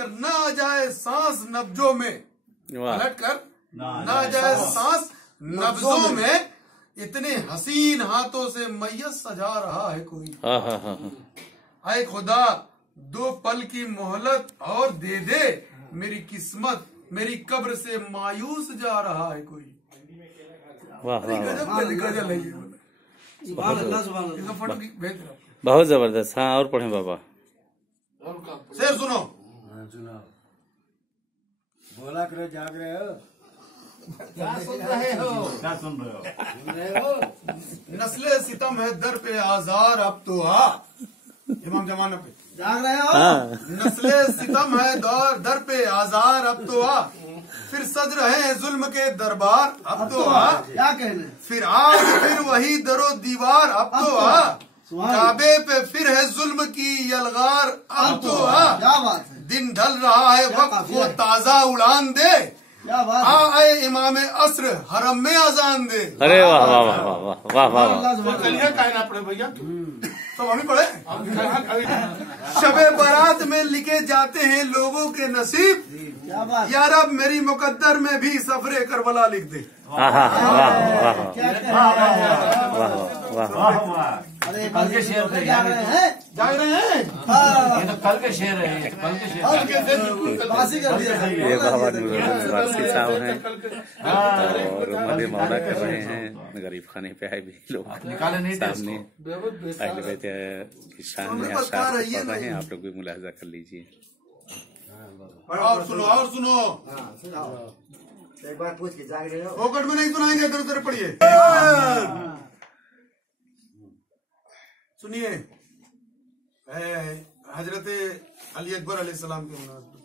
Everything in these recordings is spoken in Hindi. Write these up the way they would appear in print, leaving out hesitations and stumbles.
कर ना जाए सांस नब्जों में, पलट कर ना जाए सांस नब्जों में, इतने हसीन हाथों से मैयत सजा रहा है कोई। आए खुदा दो पल की मोहलत और दे दे, मेरी किस्मत मेरी कब्र से मायूस जा रहा है कोई। गजल है ये। फोटो भेज रहा हूं। बहुत जबरदस्त। हाँ और पढ़े बाबा। शेर सुनो। सुनाओ। बोला करो, जाग रहे हो? क्या सुन रहे हो? क्या सुन रहे हो? सुन रहे हो? नस्ले सितम है दर पे आजार अब तो आ, इमाम जमाना पे जाग रहे हो? नस्ले सितम है दर पे आजार अब तो आ, फिर सज रहे हैं जुल्म के दरबार अब तो आ, क्या कहने? फिर आज फिर वही दरो दीवार अब तो आ, काबे पे फिर है जुल्म की यलगार अब तो आ, क्या बात है? दिन ढल रहा है वक्त को ताजा उड़ान दे, क्या बात है? आए इमाम अस्र हरम में अजान दे। अरे वाह वाह वाह वाह वाह वाह वाह। कहना पड़े भैया, तो हम ही पढ़े। शबे बारात में लिखे जाते हैं लोगों के नसीब, क्या बात? या रब मेरी मुकद्दर में भी सफरे करबला लिख दे। वाह वाह वाह क्या कह रहे हैं? वाह वाह। अरे कल के शेर थे जाग रहे हैं? जाग रहे हैं। ये तो कल के शेर है, ये कल के शेर। बासी कर दिया। ये बाबा वारसी साहब हैं और मदे मौला कर रहे हैं। गरीब खाने पे आए भी लोग निकाले नहीं थे सामने अहले बैत की शान में अशआर पढ़ रहे हैं। आप लोग भी मुलाहिजा कर लीजिए। और सुनो और सुनो, हाँ, सुनाओ। एक बार पूछ के जाग रहे हो? फोकट में नहीं सुनाएंगे, इधर उधर पढ़िए। सुनिए, हजरत अली अकबर अलैहिस्सलाम के मुनासिब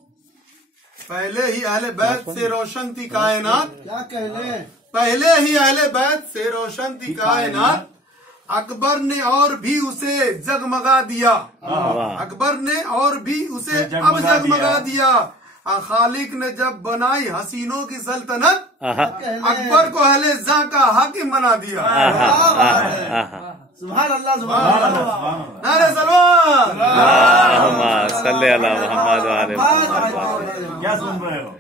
पहले ही अहले बैत से रोशन थी कायनात, क्या कहने? पहले ही अहले बैत से रोशन थी कायनात, अकबर ने और भी उसे जगमगा दिया, अकबर ने और भी उसे अब जगमगा दिया। खालिक ने जब बनाई हसीनों की सल्तनत, अकबर को अहले जा का हाकिम बना दिया। सुभान अल्लाह, सुभान अल्लाह। नारे सलमान। सल्ले अला मुहम्मद व आले मुहम्मद। क्या सुन रहे हो?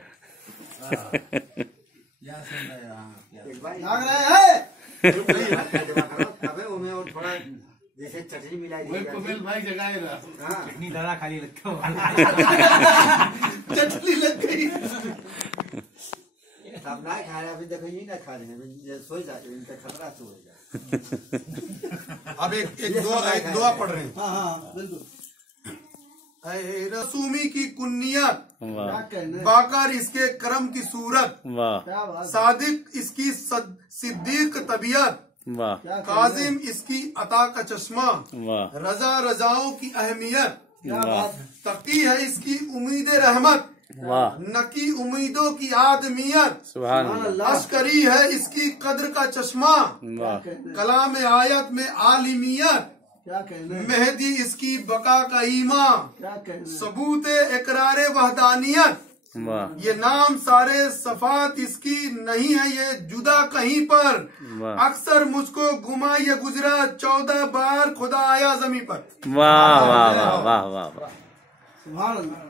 जाग रहे हैं? उन्हें और थोड़ा जैसे चटनी मिलाई भाई जगाएगा। चटनी दादा खाली रखो। चटनी लग गई। सब ना खा रहे, अभी देखो ये ना खा रहे हैं, सो जाते हैं, इनका खतरा सो हो जाए। अब एक दुआ पढ़ रहे हैं। हाँ हाँ बिल्कुल। रसूमी की कुन्नियत, क्या कहने? बाकर इसके करम की सूरत, वाह क्या बात? सादिक इसकी सिद्दीक तबीयत, वाह क्या कहने? काजिम इसकी अता का चश्मा, वाह रजा रजाओं की अहमियत, क्या बात? तकी है इसकी उम्मीद रहमत, वाह। नकी उम्मीदों की आदमियत, सुभान अल्लाह। अस्करी है इसकी कद्र का चश्मा, वाह कलाम आयत में आलिमियत, क्या कहने? मेहदी इसकी बका का ईमा, क्या कहने? सबूत इकरार वहदानियत, वाह ये नाम सारे सफात इसकी नहीं है ये जुदा कहीं पर, वाह अक्सर मुझको घुमा ये गुजरा 14 बार खुदा आया जमी पर। वाह वाह वाह वाह वाह। सुभान अल्लाह।